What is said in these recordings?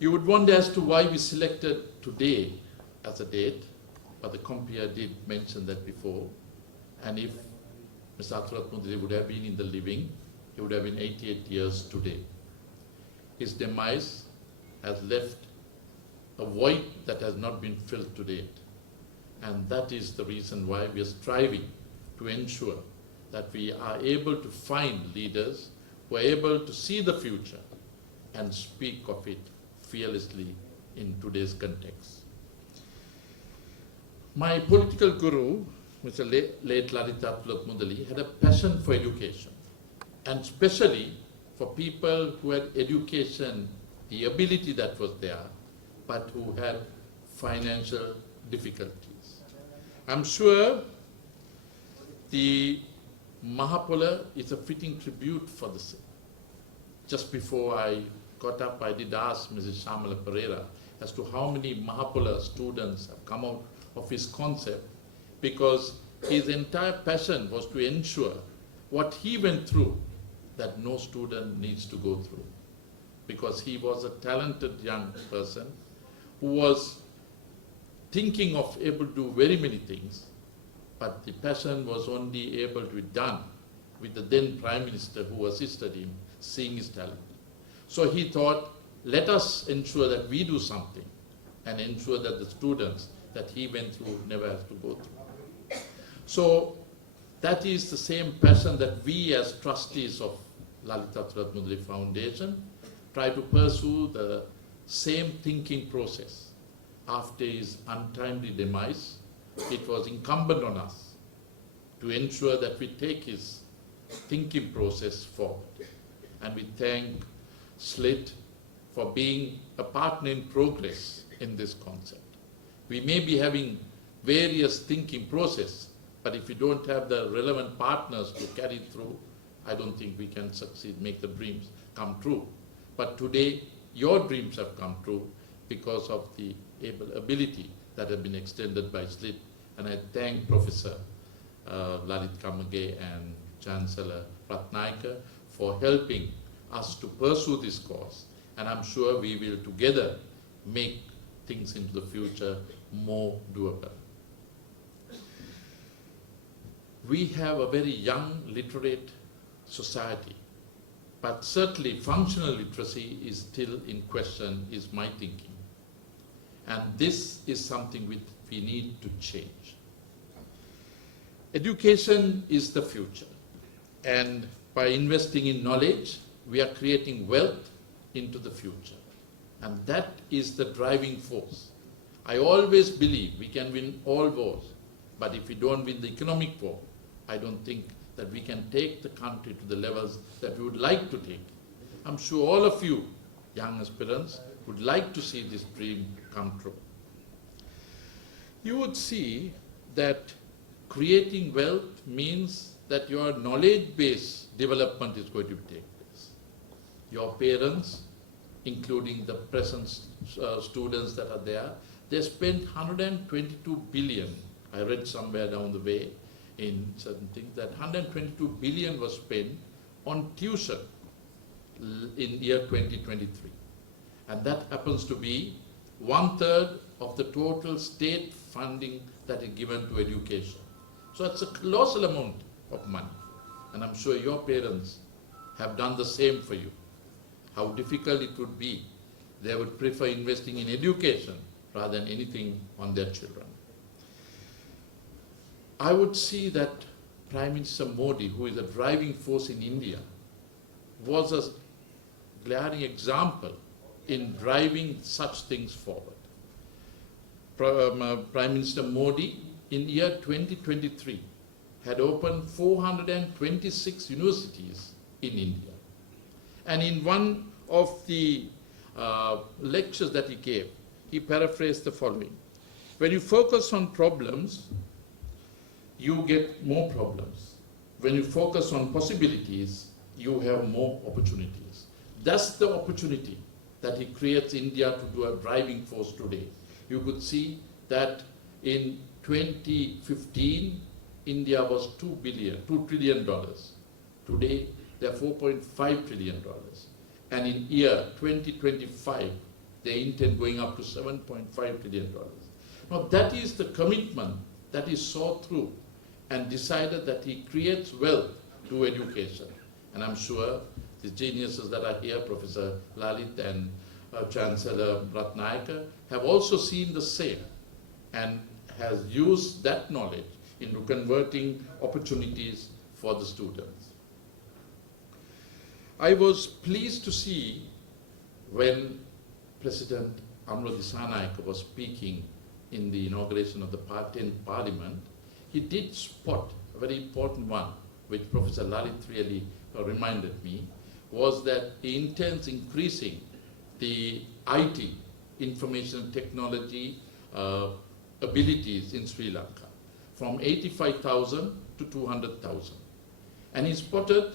You would wonder as to why we selected today as a date, but the compere did mention that before. And if Mr. Athurat Mudri would have been in the living, he would have been 88 years today. His demise has left a void that has not been filled to date. And that is the reason why we are striving to ensure that we are able to find leaders who are able to see the future and speak of it fearlessly in today's context. My political guru, Mr. late Lalita Athurat Mudali, had a passion for education, and especially for people who had education, the ability that was there, but who had financial difficulties. I'm sure the Mahapola is a fitting tribute for the same. Just before I got up, I did ask Mrs. Shamala Pereira as to how many Mahapola students have come out of his concept, because his entire passion was to ensure what he went through, that no student needs to go through. Because he was a talented young person who was thinking of able to do very many things, but the passion was only able to be done with the then Prime Minister who assisted him, seeing his talent. So he thought, let us ensure that we do something and ensure that the students that he went through never have to go through. So that is the same passion that we as trustees of Lalita Athurat Mudali Foundation try to pursue, the same thinking process. After his untimely demise, it was incumbent on us to ensure that we take his thinking process forward. And we thank SLIT for being a partner in progress in this concept. We may be having various thinking process, but if we don't have the relevant partners to carry it through, I don't think we can succeed, make the dreams come true. But today, your dreams have come true because of the ability that have been extended by SLIT. And I thank Professor Lalit Kamage and Chancellor Ratnayaka for helping us to pursue this course. And I'm sure we will together make things into the future more doable. We have a very young literate society, but certainly functional literacy is still in question, is my thinking. And this is something which we need to change. Education is the future, and by investing in knowledge, we are creating wealth into the future. And that is the driving force. I always believe we can win all wars, but if we don't win the economic war, I don't think that we can take the country to the levels that we would like to take. I'm sure all of you, young aspirants, would like to see this dream come true. You would see that creating wealth means that your knowledge-based development is going to take place. Your parents, including the present students that are there, they spent 122 billion. I read somewhere down the way in certain things that 122 billion was spent on tuition in year 2023. And that happens to be 1/3 of the total state funding that is given to education. So it's a colossal amount of money. And I'm sure your parents have done the same for you. How difficult it would be. They would prefer investing in education rather than anything on their children. I would see that Prime Minister Modi, who is a driving force in India, was a glaring example in driving such things forward. Prime Minister Modi, in year 2023, had opened 426 universities in India. And in one of the lectures that he gave, he paraphrased the following: when you focus on problems, you get more problems. When you focus on possibilities, you have more opportunities. That's the opportunity that he creates India to do a driving force today. You could see that in 2015, India was $2 trillion. Today, they're $4.5 trillion. And in year 2025, they intend going up to $7.5 trillion. Now that is the commitment that he saw through and decided that he creates wealth through education. And I'm sure the geniuses that are here, Professor Lalit and Chancellor Ratnayaka, have also seen the same and has used that knowledge into converting opportunities for the students. I was pleased to see when President Amro Disanayake was speaking in the inauguration of the 10th Parliament, he did spot a very important one, which Professor Lalit really reminded me, was that he intends increasing the IT, information technology abilities in Sri Lanka from 85,000 to 200,000. And he spotted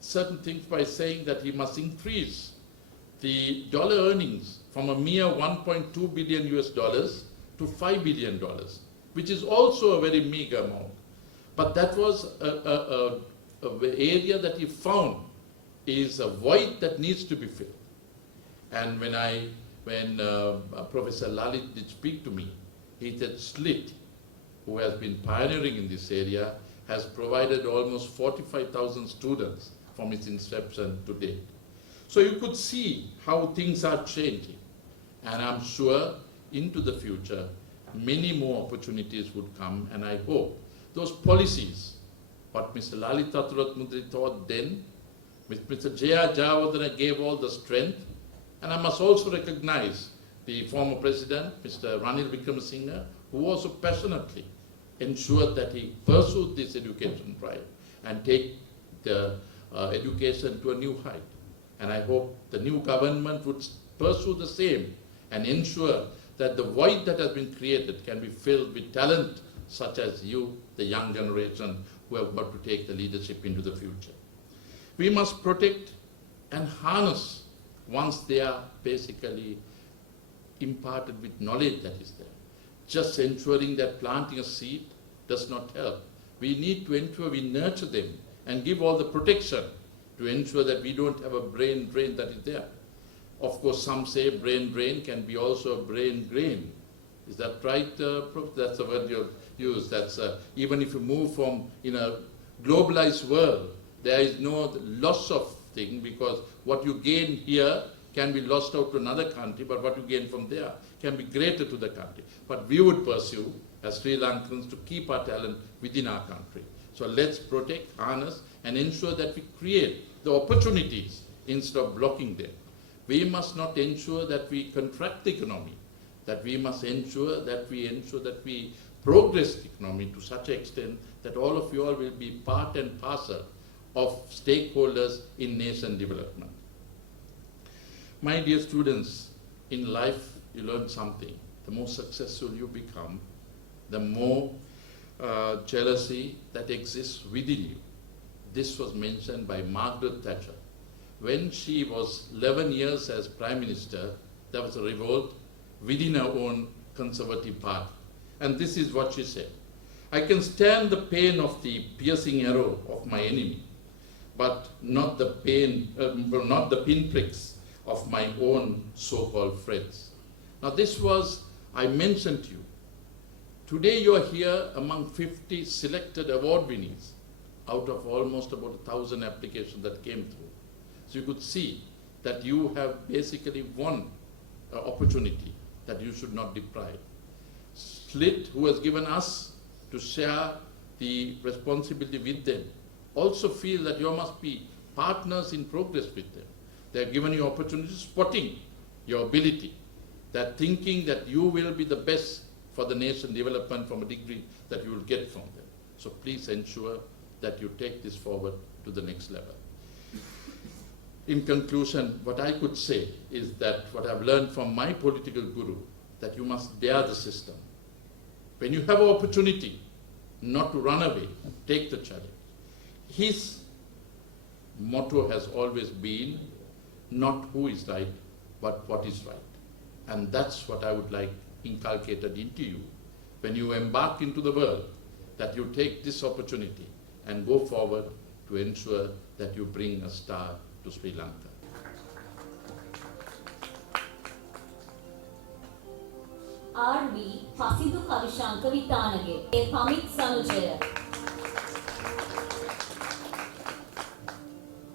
certain things by saying that he must increase the dollar earnings from a mere 1.2 billion US dollars to $5 billion, which is also a very meager amount. But that was an area that he found is a void that needs to be filled. And when Professor Lalit did speak to me, he said SLIT, who has been pioneering in this area, has provided almost 45,000 students from its inception to date. So you could see how things are changing. And I'm sure into the future, many more opportunities would come, and I hope those policies, what Mr. Lalit Mudri thought then, Mr. J.R. Jayawardena gave all the strength, and I must also recognize the former president, Mr. Ranil Wickremesinghe, who also passionately ensured that he pursued this education drive and take the education to a new height. And I hope the new government would pursue the same and ensure that the void that has been created can be filled with talent such as you, the young generation, who have got to take the leadership into the future. We must protect and harness once they are basically imparted with knowledge that is there. Just ensuring that planting a seed does not help. We need to ensure we nurture them and give all the protection to ensure that we don't have a brain drain that is there. Of course, some say brain drain can be also a brain drain. Is that right, Prof? That's the word you use. That's even if you move from in a globalized world, there is no loss of thing, because what you gain here can be lost out to another country, but what you gain from there can be greater to the country. But we would pursue, as Sri Lankans, to keep our talent within our country. So let's protect, harness, and ensure that we create the opportunities instead of blocking them. We must not ensure that we contract the economy, that we must ensure that we progress the economy to such an extent that all of you all will be part and parcel of stakeholders in nation development. My dear students, in life you learn something. The more successful you become, the more jealousy that exists within you. This was mentioned by Margaret Thatcher. When she was 11 years as Prime Minister, there was a revolt within her own Conservative Party. And this is what she said: "I can stand the pain of the piercing arrow of my enemy, but not the pinpricks of my own so-called friends." Now this was, I mentioned to you, today you are here among 50 selected award winners out of almost about 1,000 applications that came through. So you could see that you have basically won an opportunity that you should not deprive. SLIT, who has given us to share the responsibility with them, also feel that you must be partners in progress with them. They have given you opportunities, spotting your ability, that thinking that you will be the best for the nation development from a degree that you will get from them. So please ensure that you take this forward to the next level. In conclusion, what I could say is that what I've learned from my political guru, that you must dare the system. When you have an opportunity, not to run away, take the challenge. His motto has always been, not who is right, but what is right. And that's what I would like inculcated into you when you embark into the world, that you take this opportunity and go forward to ensure that you bring a star to Sri Lanka. RV Pasidu කවිශංක Vithanage A පමිත් සනුජය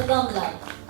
ගම්ලයි